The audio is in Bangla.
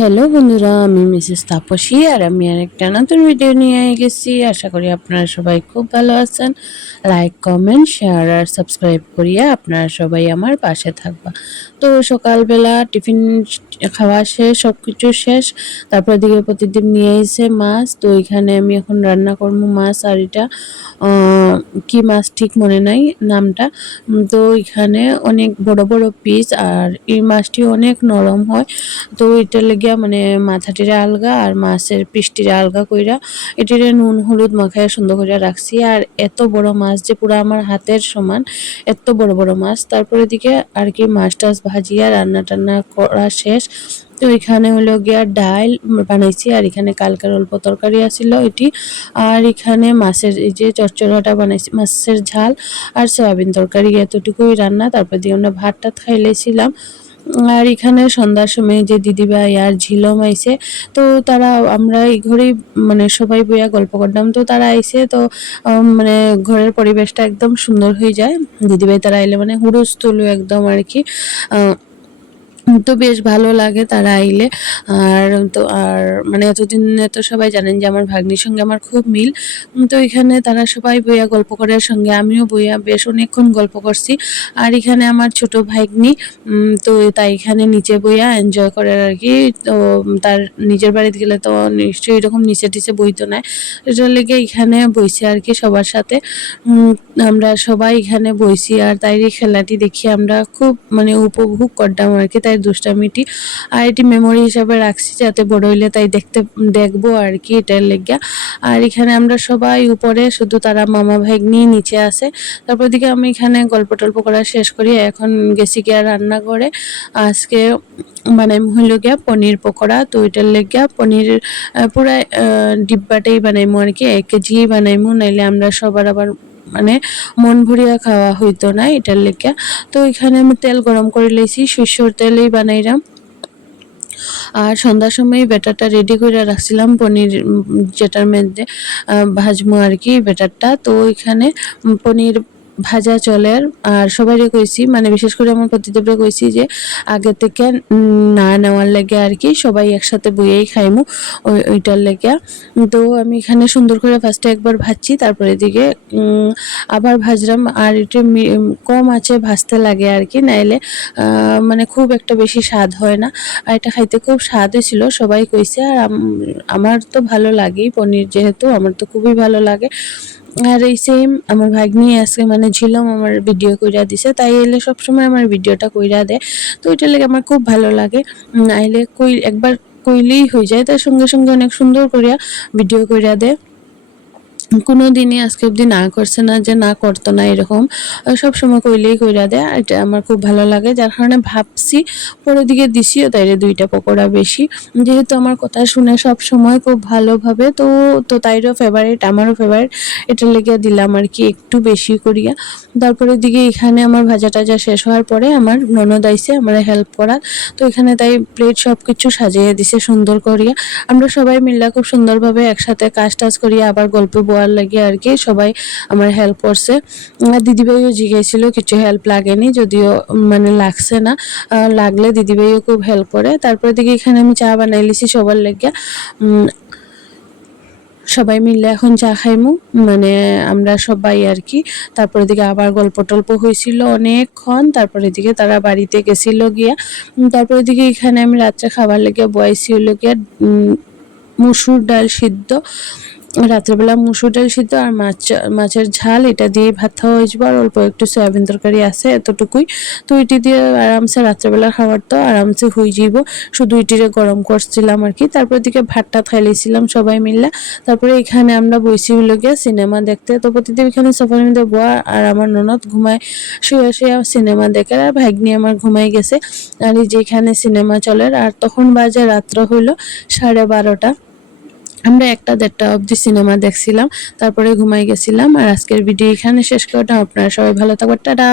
হ্যালো বন্ধুরা, আমি মিসেস তাপসী আর আমি আরেকটা নতুন ভিডিও নিয়ে গেছি। আশা করি আপনারা সবাই খুব ভালো আছেন। লাইক, কমেন্ট, শেয়ার আর সাবস্ক্রাইব করিয়া আপনারা সবাই আমার পাশে থাকবা। তো সকালবেলা টিফিন খাওয়া শেষ, সব কিছু শেষ। তারপর দিকে প্রতিদিন নিয়ে এসে মাছ, তো এখানে আমি এখন রান্না করবো মাছ। আর এটা কি মাছ ঠিক মনে নাই নামটা। তো এখানে অনেক বড় বড় পিস আর এই মাছটি অনেক নরম হয়। তো এটার লেগিয়া মানে মাথাটিরে আলগা আর মাছের পিসটিরে আলগা কইরা এটিরে নুন হলুদ মাখায় সুন্দর করে রাখছি। আর এত বড় মাছ যে পুরো আমার হাতের সমান, এত বড় বড় মাছ। তারপরে দিকে আর কি মাছ টাছ ভাজিয়া রান্না টান্না করা শেষ। তো এখানে হলো গিয়া ডাল বানাইছি আর এখানে কালকের অল্প তরকারি আছিল এটি। আর এখানে মাছের এই যে চচ্চড়াটা বানাইছি, মাছের ঝাল আর সয়াবিন তরকারি, এতটুকুই রান্না। তারপর দিয়ে আমরা ভাত টাত খাইলেছিলাম। আর এখানে সন্ধ্যার সময় যে দিদিভাই আর ঝিলম আইছে, তো তারা আমরা এই ঘরেই মানে সবাই বইয়া গল্প করলাম। তো তারা আইছে, তো মানে ঘরের পরিবেশটা একদম সুন্দর হয়ে যায় দিদিভাই তারা আইলে, মানে হুড়োস্থুল একদম আর কি। তো বেশ ভালো লাগে তারা আইলে। আর মানে এতদিনে তো সবাই জানেন যে আমার ভাগ্নির সঙ্গে আমার খুব মিল। তো এখানে তারা সবাই বইয়া গল্প করার সঙ্গে আমিও বইয়া বেশ অনেকক্ষণ গল্প করছি। আর এখানে আমার ছোট ভাগ্নি, তো তাই এখানে নিচে বইয়া এনজয় করার আর কি। তো তার নিজের বাড়িতে গেলে তো নিশ্চয়ই এরকম নিচে টিচে বইতো না, এটার লেগে এখানে বইছি আর কি সবার সাথে। উম, আমরা সবাই এখানে বইছি আর তাই এই খেলাটি দেখি আমরা খুব মানে উপভোগ করতাম আর কি, তাই দুষ্টামিটি। আর এটি মেমোরি হিসাবে রাখছি যাতে বড় হইলে তাই দেখবো আর কি, এটার লেগিয়া। আর এখানে আমরা সবাই উপরে, শুধু তারা মামা ভাগ্নি নিচে আছে। তারপর দিকে আমি এখানে গল্প টল্প করা শেষ করি, এখন গেছি গিয়া রান্না করে। আজকে বানাইমু হইল গিয়া পনির পকোড়া। তো এটার লেগিয়া পনির পুরা ডিব্বাটাই বানাইমু আর কি, 1 কেজি বানাইমু, নাইলে আমরা সবার আবার মানে মন ভরিয়া খাওয়া হইতো না, এটার লেগিয়া। তো এখানে আমি তেল গরম করে লইছি, সরষের তেলেই বানাইলাম। আর সন্ধ্যার সময় ব্যাটারটা রেডি করে রাখছিলাম পনির, যেটার মধ্যে ভাজমু আর কি ব্যাটারটা। তো এখানে পনির ভাজা চলের। আর সবাইরে কইছি, মানে বিশেষ করে আমার প্রতিদেবরে কইছি যে আগে থেকে না নেওয়ার লেগে আর কি, সবাই একসাথে বইয়েই খাইমু ওইটার লেগে। তো আমি এখানে সুন্দর করে ফার্স্টে একবার ভাজছি, তারপরে দিকে আবার ভাজলাম। আর এটা কম আছে ভাজতে লাগে আর কি, নাইলে মানে খুব একটা বেশি স্বাদ হয় না। আর এটা খাইতে খুব স্বাদ হয়েছিল, সবাই কইছে। আর আমার তো ভালো লাগেই পনির, যেহেতু আমার তো খুবই ভালো লাগে। আর এই সেম আমার ভাগ্নি আজকে মানে ঝিলম আমার ভিডিও কইরা দিছে, তাই এলে সবসময় আমার ভিডিওটা কইরা দেয়। তো ওইটার লেগে আমার খুব ভালো লাগে। আইলে একবার কইলেই হয়ে যায়, তার সঙ্গে সঙ্গে অনেক সুন্দর করিয়া ভিডিও কইরা দেয়। কোনো দিনই আজকে অব্দি না করছে না যে না করতো না এরকম, সব সময় কইলেই কইরা দেয়। এটা আমার খুব ভালো লাগে, যার কারণে ভাবছি পরে দিকে দিছিও তাইরে 2টা পকোড়া বেশি, যেহেতু আমার কথা শুনে সব সময় খুব ভালোভাবে। তো তো তাইরও ফেভারিট, আমারও ফেভারিট, এটার লেগে দিলাম আর কি একটু বেশি করিয়া। তারপরে দিকে এখানে আমার ভাজা টাজা শেষ হওয়ার পরে আমার ননদ আইছে আমার হেল্প করার। তো এখানে তাই প্লেট সব কিছু সাজিয়ে দিছে সুন্দর করিয়া। আমরা সবাই মিলে খুব সুন্দরভাবে একসাথে কাজ টাজ করিয়া আবার গল্প বলার লাগে আর কি, সবাই আমার হেল্প করছে। দিদিভাইও জিজ্ঞাসছিল, কিছু হেল্প লাগেনি, যদিও মানে লাগছে না, লাগলে দিদিভাইও খুব হেল্প করে। তারপরে দিকে এখানে আমি চা বানাইলিছি সবার লেগে। সবাই মিলে এখন চা খাইমু, মানে আমরা সবাই আর কি। তারপরে দিকে আবার গল্প টল্প হয়েছিল অনেকক্ষণ, তারপরে দিকে তারা বাড়িতে গেছিল গিয়া। তারপরে দিকে এখানে আমি রাত্রে খাবার লেগে বয়েছি হলো গিয়া মুসুর ডাল সিদ্ধ। রাত্রেবেলা মুসুর ডাল সিদ্ধ আর মাছের ঝাল, এটা দিয়ে ভাত খাওয়া হয়ে যাবো। আর অল্প একটু সয়াবিন তরকারি আছে, এতটুকুই। তো এটি দিয়ে আরামসে রাত্রেবেলা খাবার তো আরামসে হয়ে যাব। শুধু এটিরে গরম করছিলাম আর কি। তারপর দিকে ভাতটা খাইলেছিলাম সবাই মিলে। তারপরে এখানে আমরা বইছি হলো গিয়ে সিনেমা দেখতে। তো প্রতিদিন এখানে সোফার মধ্যে বয়া, আর আমার ননদ ঘুমায়, শুয়ে শুয়ে সিনেমা দেখে। আর ভাগ্নি আমার ঘুমাই গেছে। আর এই যেখানে সিনেমা চলে, আর তখন বাজে রাত্র হইলো 12:30। আমরা 1টা 1:30 অবধি সিনেমা দেখছিলাম, তারপরে ঘুমাই গেছিলাম। আর আজকের ভিডিও এখানে শেষ করলাম। আপনারা সবাই ভালো থাকবেন, টাটা।